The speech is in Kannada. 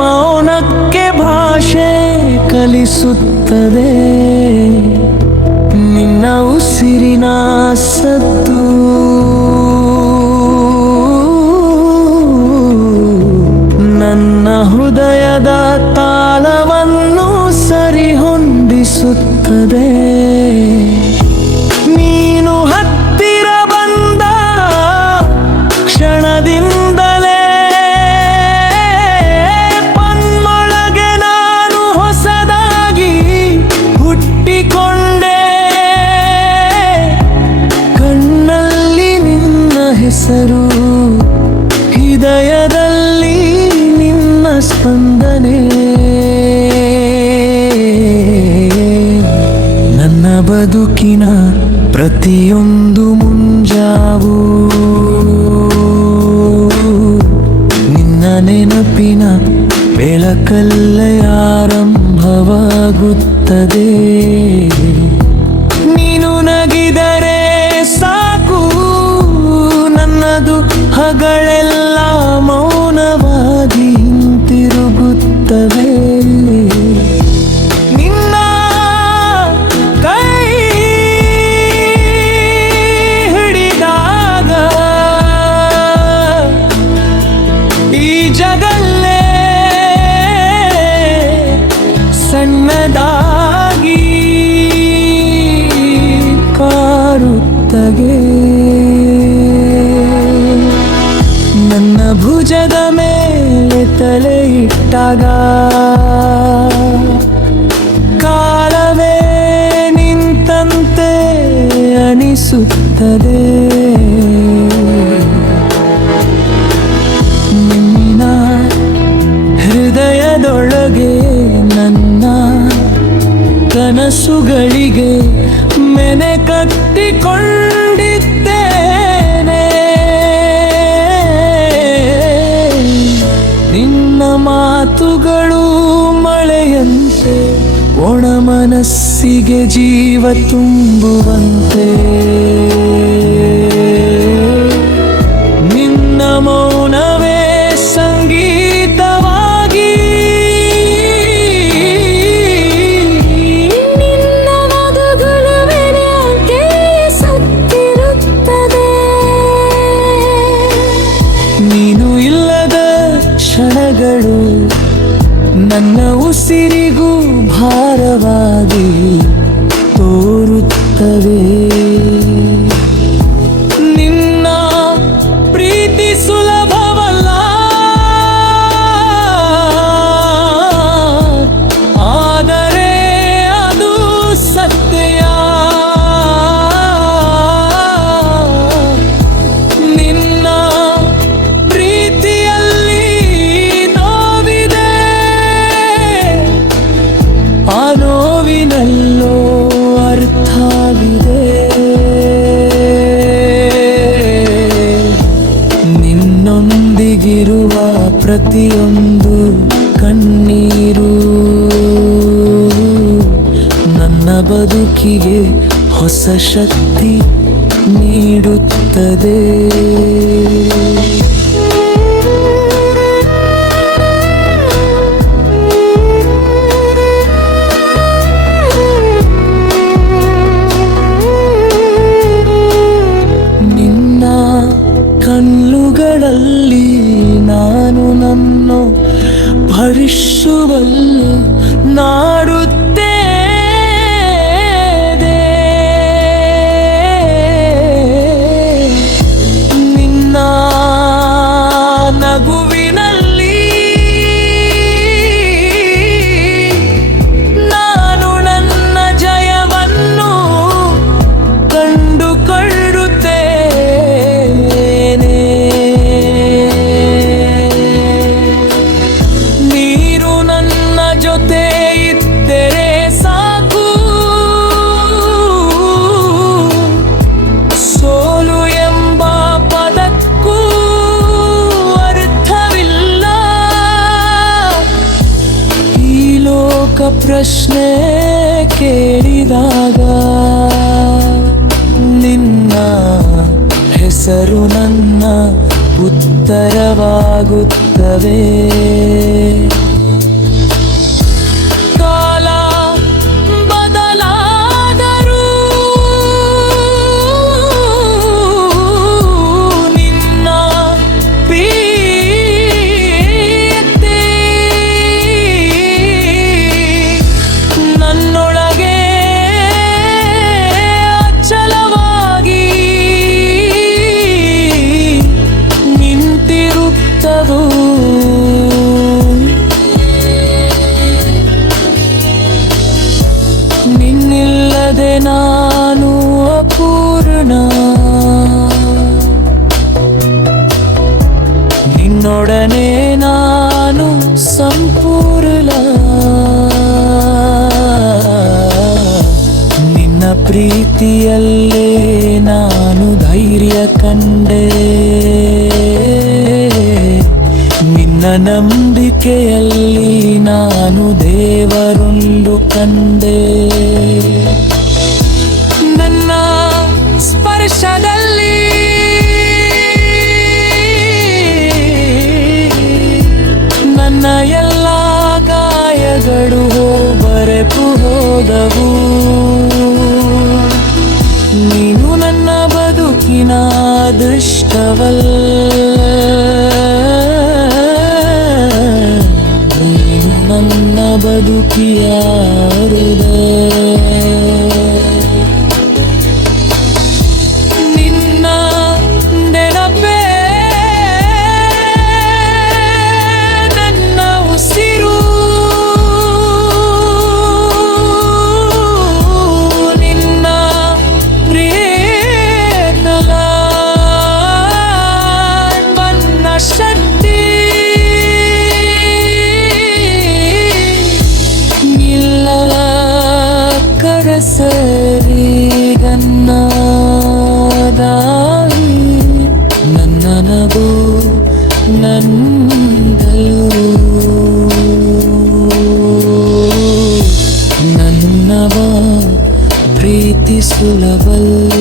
ಮೌನಕ್ಕೆ ಭಾಷೆ ಕಲಿಸುತ್ತದೆ ನಿನ್ನ ಉಸಿರಿನ ಸದ್ದು ನನ್ನ ಹೃದಯದ ತಾಳವನ್ನು ಸರಿಹೊಂದಿಸುತ್ತದೆ ನೀನು ಹತ್ತಿರ ಬಂದ ಕ್ಷಣದಿಂದಲೇ ಪನ್ಮೊಳಗೆ ನಾನು ಹೊಸದಾಗಿ ಹುಟ್ಟಿಕೊಂಡೆ ಕಣ್ಣಲ್ಲಿ ನಿನ್ನ ಹೆಸರು ಹೃದಯದಲ್ಲಿ ನಿನ್ನ ಸ್ಪಂದನೆ ನನ್ನ ಬದುಕಿನ ಪ್ರತಿಯೊಂದು ಮುಂಜಾವು ನಿನ್ನ ನೆನಪಿನ ಬೆಳಕಲ್ಲೇ ಆರಂಭವಾಗುತ್ತದೆ ನೀನು ನಗಿದರೆ ಸಾಕು ನನ್ನದು ಹಗಳೆಲ್ಲ ಮೌನವಾಗಿ ಹಿಂತಿರುಗುತ್ತವೆ ನಿನ್ನ ಕೈ ಹಿಡಿದಾಗ ಈ ಜಗಲ್ಲೇ ಸಣ್ಣದಾಗಿ ಕಾರುತ್ತದೆ ನನ್ನ ಭುಜದ ಮೇಲೆ ತಲೆ ಇಟ್ಟಾಗ ಕಾಲವೇ ನಿಂತಂತೆ ಅನಿಸುತ್ತದೆ ನಿನ್ನ ಹೃದಯದೊಳಗೆ ನನ್ನ ಕನಸುಗಳಿಗೆ ಮೆನೆ ಕಟ್ಟಿಕೊಂಡಿದ್ದೇನೆ ನಿನ್ನ ಮಾತುಗಳು ಮಳೆಯಂತೆ ಒಣ ಮನಸ್ಸಿಗೆ ಜೀವ ತುಂಬುವಂತೆ ನಿನ್ನ ಮೌನವೇ ಸಂಗೀತವಾಗಿ ನಿನ್ನ ಮಾತುಗಳು ಬೆರೆಯಂತೆ ಸತ್ತಿರುತ್ತದೆ ನೀನು ಇಲ್ಲದ ಕ್ಷಣಗಳು ನನ್ನ ಉಸಿರಿಗೂ ಭಾರವಾಗಿ ತೋರುತ್ತವೆ ನಿನ್ನ ಪ್ರೀತಿ ಸುಲಭವಲ್ಲ ಆದರೆ ಅದು ಸತ್ಯ ನಿನ್ನ ಪ್ರೀತಿಯಲ್ಲಿ ನೋವಿದೆ ಆ ನೋವಿನಲ್ಲೋ ಅರ್ಥವಿದೆ ನಿನ್ನೊಂದಿಗಿರುವ ಪ್ರತಿಯೊಂದು ಕಣ್ಣೀರು ನನ್ನ ಬದುಕಿಗೆ ಹೊಸ ಶಕ್ತಿ ನೀಡುತ್ತದೆ ನಿನ್ನ ಕಣ್ಣುಗಳಲ್ಲಿ ನಾನು ನನ್ನ ಭರಿಸುವಲ್ಲು ನಾಡುತ್ತೇನೆ ನಿನ್ನ ನಗುವಿನಲ್ಲಿ ನಾನು ನನ್ನ ಜಯವನ್ನು ಕಂಡುಕೊಳ್ಳುತ್ತೇನೆ ನೀರು ನನ್ನ ಜೊತೆ ಇದ್ದರೆ ಸಾಕು ಸೋಲು ಎಂಬ ಪದಕ್ಕೂ ಅರ್ಥವಿಲ್ಲ ಈ ಲೋಕ ಪ್ರಶ್ನೆ ಕೇಳಿದಾಗ ನಿನ್ನ ಹೆಸರು ನನ್ನ ಉತ್ತರವಾಗುತ್ತವೆ ಸಂಪೂರ್ಣ ನಿನ್ನ ಪ್ರೀತಿಯಲ್ಲೇ ನಾನು ಧೈರ್ಯ ಕಂಡೆ ನಿನ್ನ ನಂಬಿಕೆಯಲ್ಲಿ ನಾನು ದೇವರೊಂದು ಕಂಡೆ ನನ್ನ ಸ್ಪರ್ಶದಲ್ಲಿ ನನ್ನ ಎಲ್ಲ ಗಾಯಗಳು ಬರೆಪು ಹೋದವು ನೀನು ನನ್ನ ಬದುಕಿನ ಅದೃಷ್ಟವಲ್ಲ ನೀನು ನನ್ನ ಬದುಕಿಯ ಹೃದಯ ನಿನ್ನ ನೆನಪೇ ನನ್ನ ಉಸಿರು ನಿನ್ನ ಪ್ರಿಯತಲ ಬನ್ನ ಶಕ್ತಿ ನಿಲ್ಲಲ ಕರಸರಿ ಗನ್ನ ನನ್ನ ನಗು ನಂದಲು ನನ್ನವ ಪ್ರೀತಿ ಸುಲಭಲ್ಲ